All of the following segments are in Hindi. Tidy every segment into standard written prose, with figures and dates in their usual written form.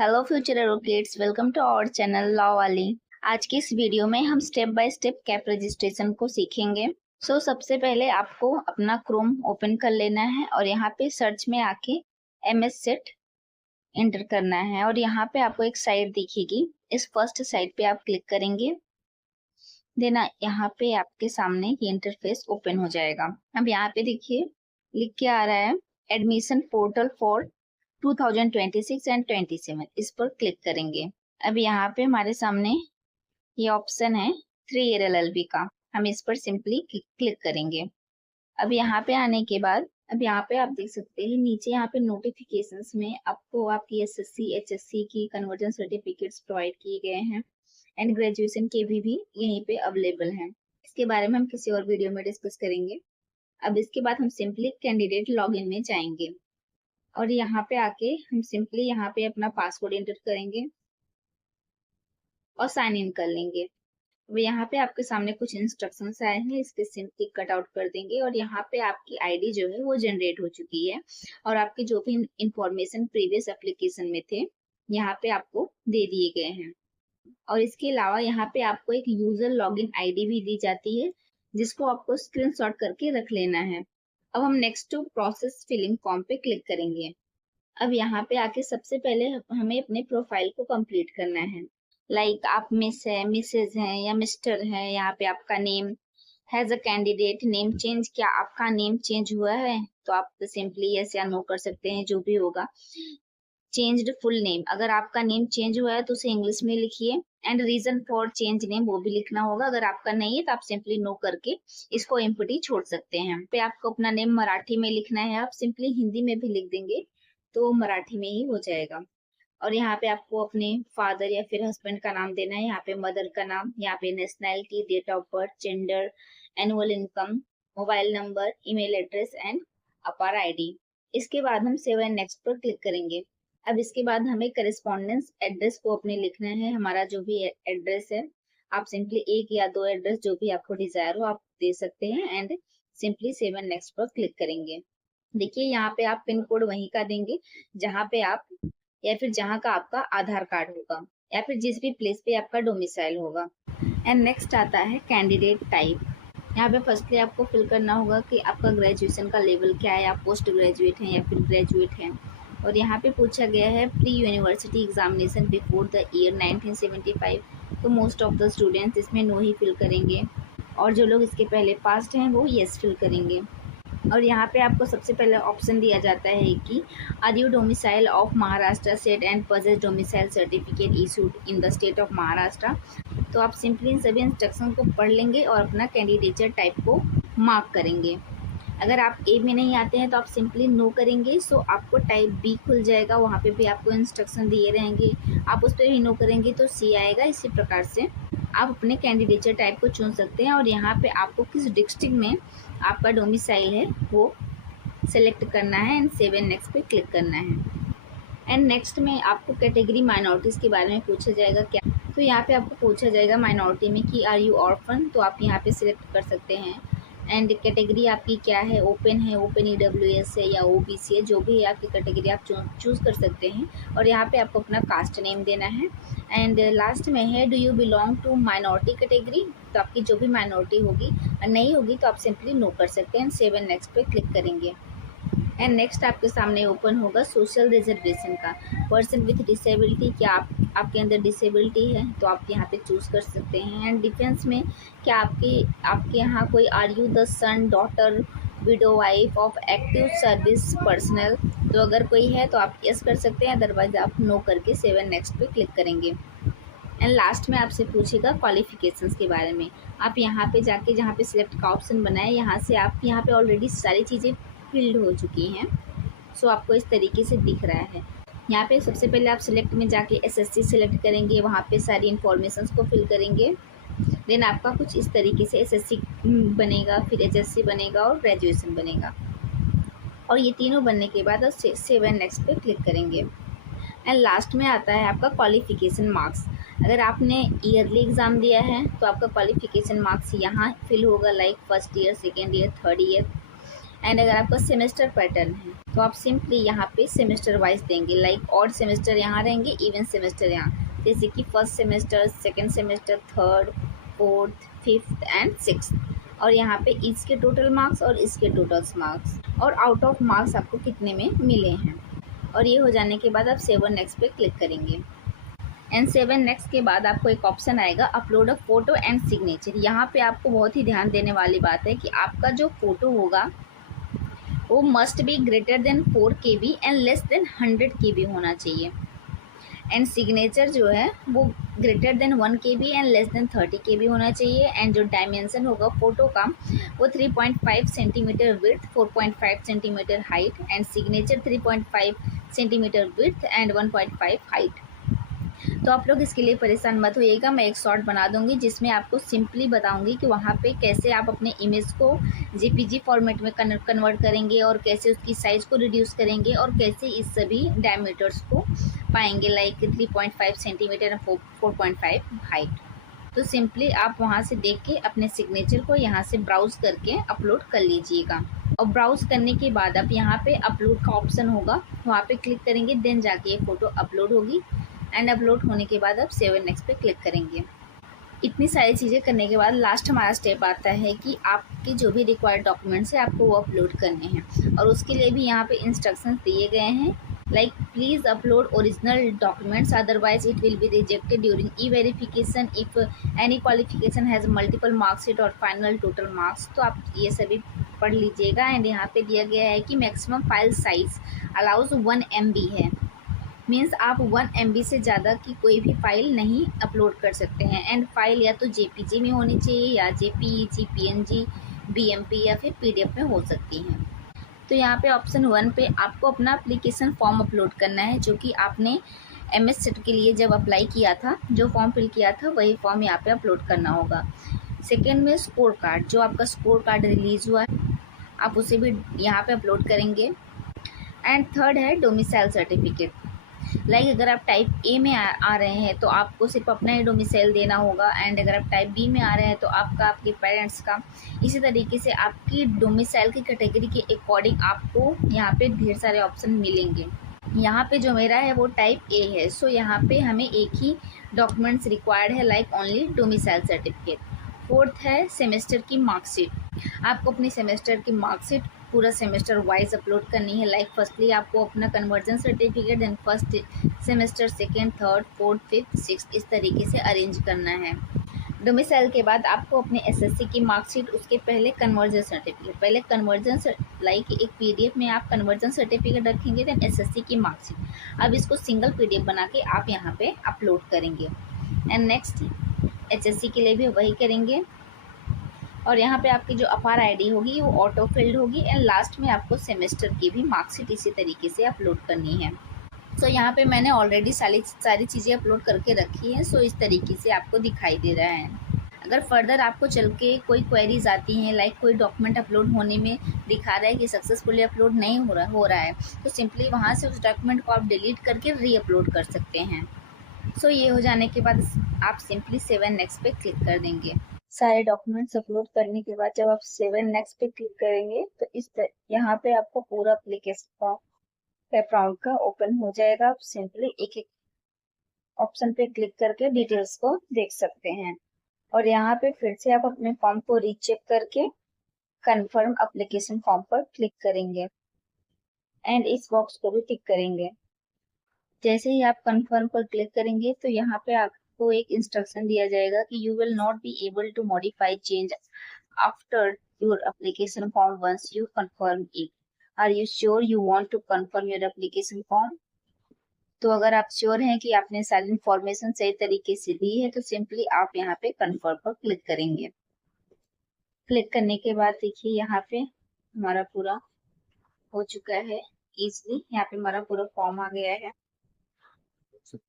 Hello future advocates, welcome to our channel law Wali. आज की इस वीडियो में हम step by step CAP registration को सीखेंगे। सबसे पहले आपको अपना क्रोम ओपन कर लेना है और यहाँ पे सर्च में आके MS सेट एंटर करना है और यहाँ पे आपको एक साइट दिखेगी। इस फर्स्ट साइट पे आप क्लिक करेंगे, देन यहाँ पे आपके सामने ये इंटरफेस ओपन हो जाएगा। अब यहाँ पे देखिए लिख के आ रहा है एडमिशन पोर्टल फॉर 2026 एंड 27। इस पर क्लिक करेंगे। अब यहाँ पे हमारे सामने ये ऑप्शन है 3 ईयर LLB का, हम इस पर सिंपली क्लिक करेंगे। अब यहाँ पे आने के बाद अब यहाँ पे आप देख सकते हैं नीचे यहाँ पे नोटिफिकेशंस में आपको आपकी SSC HSC की कन्वर्जन सर्टिफिकेट्स प्रोवाइड किए गए हैं एंड ग्रेजुएशन के भी यहीं पे अवेलेबल हैं। इसके बारे में हम किसी और वीडियो में डिस्कस करेंगे। अब इसके बाद हम सिंपली कैंडिडेट लॉगिन में जाएंगे और यहाँ पे आके हम सिंपली यहाँ पे अपना पासवर्ड एंटर करेंगे और साइन इन कर लेंगे। अब यहाँ पे आपके सामने कुछ इंस्ट्रक्शंस आए हैं, इसके सिंपली कट आउट कर देंगे और यहाँ पे आपकी आईडी जो है वो जनरेट हो चुकी है और आपके जो भी इंफॉर्मेशन प्रीवियस एप्लीकेशन में थे यहाँ पे आपको दे दिए गए हैं। और इसके अलावा यहाँ पे आपको एक यूजर लॉगिन आईडी भी दी जाती है जिसको आपको स्क्रीनशॉट करके रख लेना है। अब हम next to process filling form पे क्लिक करेंगे। अब यहाँ पे आके सबसे पहले हमें अपने प्रोफाइल को कंप्लीट करना है। लाइक आप मिस है, मिसेज है या मिस्टर है। यहाँ पे आपका name has a candidate name change, क्या आपका नेम चेंज हुआ है तो आप सिंपली यस या नो कर सकते हैं, जो भी होगा। चेंज्ड फुल नेम, अगर आपका नेम चेंज हुआ है तो उसे इंग्लिश में लिखिए and reason for change name वो भी लिखना होगा। अगर आपका नहीं है तो आप सिंपली नो करके इसको एम्प्टी छोड़ सकते हैं। पे आपको अपना नेम मराठी में लिखना है, आप सिंपली हिंदी में भी लिख देंगे तो मराठी में ही हो जाएगा। और यहाँ पे आपको अपने फादर या फिर हस्बैंड का नाम देना है, यहाँ पे मदर का नाम, यहाँ पे nationality, date of birth, gender, annual income, mobile number, email address and APAAR ID. इसके बाद हम सेव एंड नेक्स्ट पर क्लिक करेंगे। अब इसके बाद हमें करेस्पॉन्डेंस एड्रेस को अपने लिखना है, हमारा जो भी एड्रेस है। आप सिंपली एक या दो एड्रेस जो भी आपको डिजायर हो आप दे सकते हैं and simply save and next पर क्लिक करेंगे। देखिए यहाँ पे आप पिन कोड वहीं का देंगे जहाँ पे आप या फिर जहाँ का आपका आधार कार्ड होगा या फिर जिस भी प्लेस पे आपका डोमिसाइल होगा। एंड नेक्स्ट आता है कैंडिडेट टाइप। यहाँ पे फर्स्टली आपको फिल करना होगा कि आपका ग्रेजुएशन का लेवल क्या है, आप पोस्ट ग्रेजुएट हैं या फिर ग्रेजुएट हैं। और यहाँ पे पूछा गया है pre university examination before the year 1975, तो मोस्ट ऑफ द स्टूडेंट्स इसमें नो ही फिल करेंगे और जो लोग इसके पहले पास्ट हैं वो येस फिल करेंगे। और यहाँ पे आपको सबसे पहले ऑप्शन दिया जाता है कि are you domicile of Maharashtra state and possess domicile certificate issued in the state of Maharashtra. तो आप सिंपली इन सभी इंस्ट्रक्शन को पढ़ लेंगे और अपना कैंडिडेचर टाइप को मार्क करेंगे। अगर आप ए में नहीं आते हैं तो आप सिंपली नो करेंगे, सो आपको टाइप बी खुल जाएगा, वहाँ पे भी आपको इंस्ट्रक्शन दिए रहेंगे, आप उस पर भी नो करेंगे तो सी आएगा। इसी प्रकार से आप अपने कैंडिडेचर टाइप को चुन सकते हैं और यहाँ पे आपको किस डिस्ट्रिक्ट में आपका डोमिसाइल है वो सेलेक्ट करना है एंड सेव एंड नेक्स्ट पे क्लिक करना है। एंड नेक्स्ट में आपको कैटेगरी माइनॉरिटीज़ के बारे में पूछा जाएगा क्या, तो यहाँ पे आपको पूछा जाएगा माइनॉरिटी में कि आर यू ऑर्फन, तो आप यहाँ पे सिलेक्ट कर सकते हैं। एंड कैटेगरी आपकी क्या है, ओपन है, ओपन EWS है या OBC है, जो भी है आपकी कैटेगरी आप चूज़ कर सकते हैं। और यहाँ पे आपको अपना कास्ट नेम देना है। एंड लास्ट में है do you belong to minority category, तो आपकी जो भी माइनॉरिटी होगी और नहीं होगी तो आप सिंपली नो कर सकते हैं एंड सेव एंड नेक्स्ट पे क्लिक करेंगे। एंड नेक्स्ट आपके सामने ओपन होगा सोशल रिजर्वेशन का, पर्सन विथ डिसेबिलिटी, क्या आपके अंदर डिसेबिलिटी है तो आप यहाँ पे चूज़ कर सकते हैं। एंड डिफेंस में क्या आपके यहाँ कोई are you the son, daughter, widow, wife of active service personal, तो अगर कोई है तो आप यस कर सकते हैं, अदरवाइज आप नो करके सेव एंड नेक्स्ट पे क्लिक करेंगे। एंड लास्ट में आपसे पूछेगा क्वालिफिकेशंस के बारे में, आप यहाँ पे जाके जहाँ पे सिलेक्ट का ऑप्शन बनाए यहाँ से आप यहाँ पे ऑलरेडी सारी चीज़ें फिल्ड हो चुकी हैं। सो आपको इस तरीके से दिख रहा है। यहाँ पे सबसे पहले आप सिलेक्ट में जाके SSC सिलेक्ट करेंगे, वहाँ पे सारी इन्फॉर्मेशंस को फिल करेंगे। देन आपका कुछ इस तरीके से SSC बनेगा, फिर HSC बनेगा और ग्रेजुएशन बनेगा। और ये तीनों बनने के बाद आप सेव एंड नेक्स्ट पे क्लिक करेंगे। एंड लास्ट में आता है आपका क्वालिफिकेशन मार्क्स। अगर आपने ईयरली एग्ज़ाम दिया है तो आपका क्वालिफिकेशन मार्क्स यहाँ फिल होगा, like first year, second year, third year. And अगर आपका सेमेस्टर पैटर्न है तो आप सिंपली यहाँ पे सेमेस्टर वाइज देंगे, लाइक ऑड सेमेस्टर यहाँ रहेंगे, इवन सेमेस्टर यहाँ, जैसे कि first semester, second semester, third, fourth, fifth and sixth, और यहाँ पे इसके टोटल मार्क्स और इसके टोटल मार्क्स और आउट ऑफ मार्क्स आपको कितने में मिले हैं। और ये हो जाने के बाद आप सेव नेक्स्ट पे क्लिक करेंगे। एंड सेवन नेक्स्ट के बाद आपको एक ऑप्शन आएगा upload a photo and signature. यहाँ पे आपको बहुत ही ध्यान देने वाली बात है कि आपका जो फोटो होगा वो must be greater than 4 KB and less than 100 KB होना चाहिए। एंड सिग्नेचर जो है वो greater than 1 KB and less than 30 KB होना चाहिए। एंड जो डायमेंशन होगा फोटो का वो 3.5 centimetre width, 4.5 centimetre height, and signature 3.5 centimetre width and 1.5 height. तो आप लोग इसके लिए परेशान मत होइएगा, मैं एक शॉर्ट बना दूंगी जिसमें आपको सिंपली बताऊंगी कि वहाँ पे कैसे आप अपने इमेज को JPG फॉर्मेट में कन्वर्ट करेंगे और कैसे उसकी साइज़ को रिड्यूस करेंगे और कैसे इस सभी डायमीटर्स को पाएंगे, लाइक 3.5 सेंटीमीटर 4.5 हाइट। तो सिंपली आप वहाँ से देख के अपने सिग्नेचर को यहाँ से ब्राउज करके अपलोड कर लीजिएगा। और ब्राउज करने के बाद आप यहाँ पे अपलोड का ऑप्शन होगा, वहाँ पे क्लिक करेंगे, देन जाके ये फ़ोटो अपलोड होगी। एंड अपलोड होने के बाद आप सेव एंड नेक्स्ट पे क्लिक करेंगे। इतनी सारी चीज़ें करने के बाद लास्ट हमारा स्टेप आता है कि आपके जो भी रिक्वायर्ड डॉक्यूमेंट्स हैं आपको वो अपलोड करने हैं, और उसके लिए भी यहाँ पे इंस्ट्रक्शंस दिए गए हैं, like please upload original documents otherwise it will be rejected during e-verification if any qualification has multiple marksheet और फाइनल टोटल मार्क्स। तो आप ये सभी पढ़ लीजिएगा। एंड यहाँ पे दिया गया है कि maximum file size allows 1 MB है, मीन्स आप 1 MB से ज़्यादा की कोई भी फाइल नहीं अपलोड कर सकते हैं। एंड फाइल या तो JPG में होनी चाहिए या JPEG, PNG, BMP या फिर PDF में हो सकती हैं। तो यहाँ पे ऑप्शन 1 पे आपको अपना एप्लीकेशन फॉर्म अपलोड करना है, जो कि आपने MS सेट के लिए जब अप्लाई किया था, जो फॉर्म फिल किया था वही फॉर्म यहाँ पे अपलोड करना होगा। सेकेंड में स्कोर कार्ड, जो आपका स्कोर कार्ड रिलीज़ हुआ है आप उसे भी यहाँ पे अपलोड करेंगे। एंड थर्ड है डोमिसाइल सर्टिफिकेट, लाइक अगर आप टाइप ए में आ रहे हैं तो आपको सिर्फ अपना ही डोमिसाइल देना होगा। एंड अगर आप टाइप बी में आ रहे हैं तो आपका, आपके पेरेंट्स का। इसी तरीके से आपकी डोमिसाइल की कैटेगरी के अकॉर्डिंग आपको यहाँ पे ढेर सारे ऑप्शन मिलेंगे। यहाँ पे जो मेरा है वो टाइप ए है, सो यहाँ पे हमें एक ही डॉक्यूमेंट्स रिक्वायर्ड है, like only domicile certificate. Fourth है सेमेस्टर की मार्कशीट, आपको अपनी सेमेस्टर की मार्कशीट पूरा सेमेस्टर वाइज अपलोड करनी है। लाइक फर्स्टली आपको अपना conversion certificate, then first semester, second, third, fourth, fifth, sixth, इस तरीके से अरेंज करना है। डोमिसाइल के बाद आपको अपने SSC की मार्कशीट, उसके पहले कन्वर्जन सर्टिफिकेट, पहले कन्वर्जन लाइक एक PDF में आप कन्वर्जन सर्टिफिकेट रखेंगे, देन SSC की मार्कशीट। अब इसको सिंगल PDF बना के आप यहाँ पे अपलोड करेंगे। एंड नेक्स्ट HSC के लिए भी वही करेंगे। और यहाँ पे आपकी जो अपार ID होगी वो ऑटो फिल्ड होगी। एंड लास्ट में आपको सेमेस्टर की भी मार्कशीट इसी तरीके से अपलोड करनी है। तो यहाँ पे मैंने ऑलरेडी सारी चीज़ें अपलोड करके रखी हैं, सो इस तरीके से आपको दिखाई दे रहा है। अगर फर्दर आपको चल के कोई क्वेरीज आती हैं, लाइक कोई डॉक्यूमेंट अपलोड होने में दिखा रहा है कि सक्सेसफुली अपलोड नहीं हो रहा है, तो सिंपली वहाँ से उस डॉक्यूमेंट को आप डिलीट करके री अपलोड कर सकते हैं। सो ये हो जाने के बाद आप सिंपली सेव एंड नेक्स्ट पे क्लिक कर देंगे। सारे डॉक्यूमेंट्स अपलोड करने के बाद जब आप सेव एंड नेक्स्ट पे क्लिक करेंगे तो यहाँ पे आपको पूरा एप्लीकेशन फॉर्म बैकग्राउंड का ओपन हो जाएगा। आप सिंपली एक एक ऑप्शन पे क्लिक करके डिटेल्स को देख सकते हैं। और यहाँ पे फिर से आप अपने फॉर्म को रीचेक करके कंफर्म एप्लीकेशन फॉर्म पर क्लिक करेंगे एंड इस बॉक्स को भी टिक करेंगे। जैसे ही आप कंफर्म पर क्लिक करेंगे तो यहाँ पे आपको एक इंस्ट्रक्शन दिया जाएगा कि you will not be able to modify change after your application form once you confirm it. Are you sure you want to confirm your application form? तो अगर आप श्योर हैं कि आपने सारी इन्फॉर्मेशन सही तरीके से दी है तो सिंपली आप यहाँ पे कंफर्म पर क्लिक करेंगे। क्लिक करने के बाद देखिए यहाँ पे हमारा पूरा हो चुका है इजीली। यहाँ पे हमारा पूरा फॉर्म आ गया है।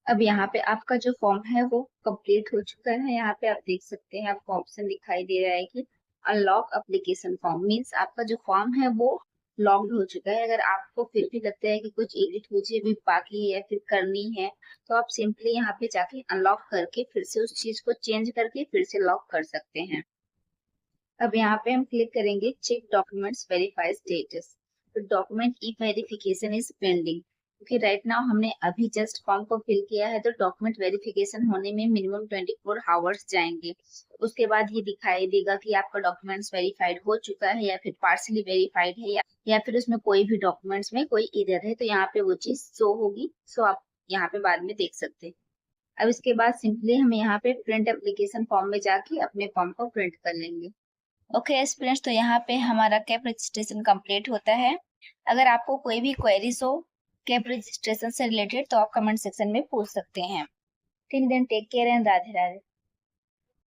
अब यहाँ पे आपका जो फॉर्म है वो कंप्लीट हो चुका है। यहाँ पे आप देख सकते हैं आपको ऑप्शन दिखाई दे रहा है कि अनलॉक एप्लीकेशन फॉर्म, मीन्स आपका जो फॉर्म है वो लॉक्ड हो चुका है। अगर आपको फिर भी लगता है कि कुछ एडिट मुझे भी बाकी है फिर करनी है तो आप सिंपली यहाँ पे जाके अनलॉक करके फिर से उस चीज को चेंज करके फिर से लॉक कर सकते हैं। अब यहाँ पे हम क्लिक करेंगे चेक डॉक्यूमेंट्स वेरीफाई स्टेटस। तो document E verification is pending, क्योंकि राइट नाउ हमने अभी जस्ट फॉर्म को फिल किया है, तो डॉक्यूमेंट वेरिफिकेशन होने में मिनिमम 24 आवर्स जाएंगे। उसके बाद ये दिखाई देगा कि आपका डॉक्यूमेंट्स वेरीफाइड हो चुका है या फिर पार्सली वेरीफाइड है, या फिर उसमें कोई भी डॉक्यूमेंट्स में कोई एरर है, तो यहाँ पे वो चीज शो होगी। सो आप यहाँ पे बाद में देख सकते हैं। अब इसके बाद सिंपली हम यहाँ पे प्रिंट एप्लीकेशन फॉर्म में जाके अपने फॉर्म को प्रिंट कर लेंगे। ओके स्टूडेंट्स, तो यहाँ पे हमारा कैप रजिस्ट्रेशन कंप्लीट होता है। अगर आपको कोई भी क्वेरीज हो कैप रजिस्ट्रेशन से रिलेटेड तो आप कमेंट सेक्शन में पूछ सकते हैं। Till then take care and Radhe Radhe.